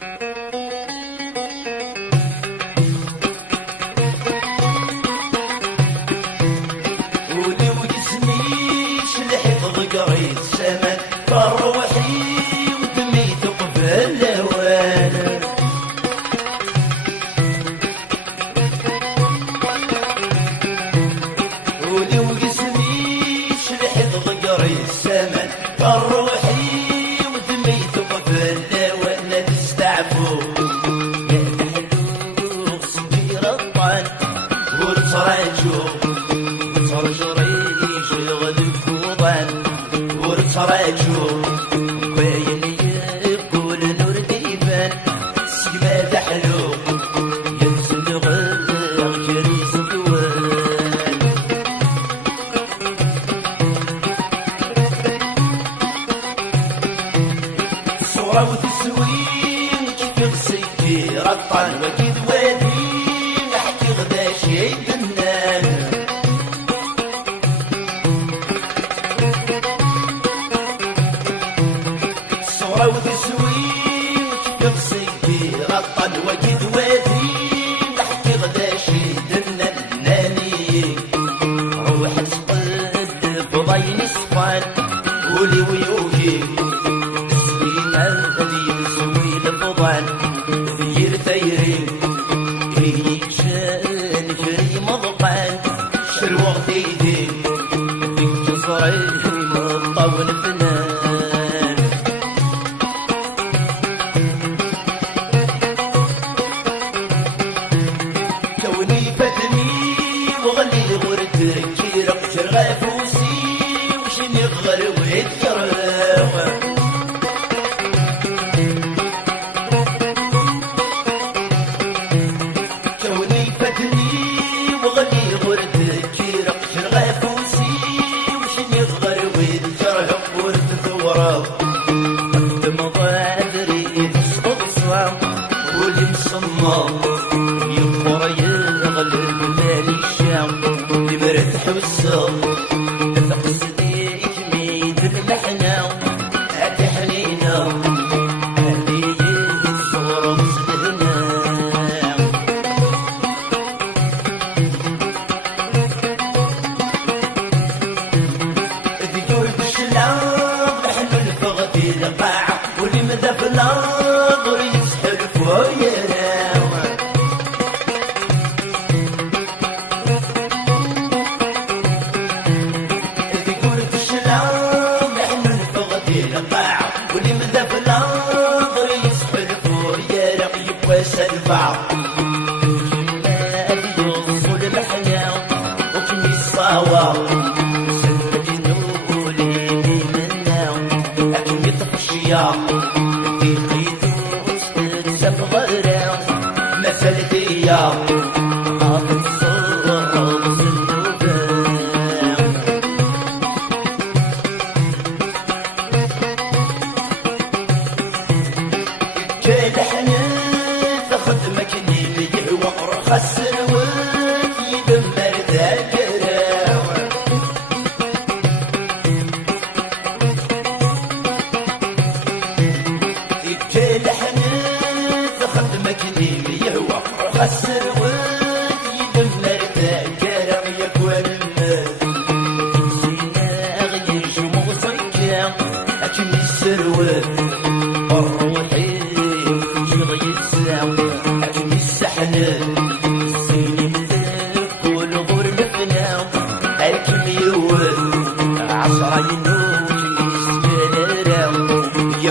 ولو جسميش لحفظ قريت سمن فروحي ودمي تقبل الهوان ولو جسميش لحفظ قريت سمن فروحي ودمي تقبل الهوان تستعفو يا تحلو صدير الطن ورتراجو رجري شغل الفوضان ورتراجو وين يقول نور ديبان سيما تحلو ينزل غير كريز دوان صورة وتسوين كيف غسيتي رطان وكيد وادي نحكي غدا شي بنان وتسويك يغسيكي غطا وجد وادي نحكي غدا شي دناني روح تقد بضين صفان ولي ويوهي سلينا غدي نسوي الفضان ثير ثيري شان جري مضقان شر وقت ايدي فيك تصري مطول فنان كيرق شرغافوسي وش نغر ويتكرر كوني فتني وغني غرد كيرق شرغافوسي وش نغر ويتكرر ورد ثورة قدم غادري تسقط صام واللي مصمم يغفر يغلب مالي الشام مرت حوسه تقصديك ميد المحنة أتحنينا هدية الصورة مصدهنا ذكور بالشلاب نحن الفغدي القاعة واللي مدى في الأرض يسحر فوينا واللي مدى في الأرض يسحر فويا رقيب وسلفع الجمال يوصل المحنة وكني الصاوة سنة نولي منا أكمي طفشية في قيدوس تسب غيرا مسالتية قاطن صورة وصنوبة خدمك نيلي وقرخ السروات يدمر ذاكرة يتجال حنات خدمك نيلي وقرخ السروات يدمر ذاكرة يكوان الناس سينا غير شمو صيكا أكمي السروات الروحي أكمي السحنان سيني مذاك والغور مفناو أكمي يوال عصرين وكمي السجالة يا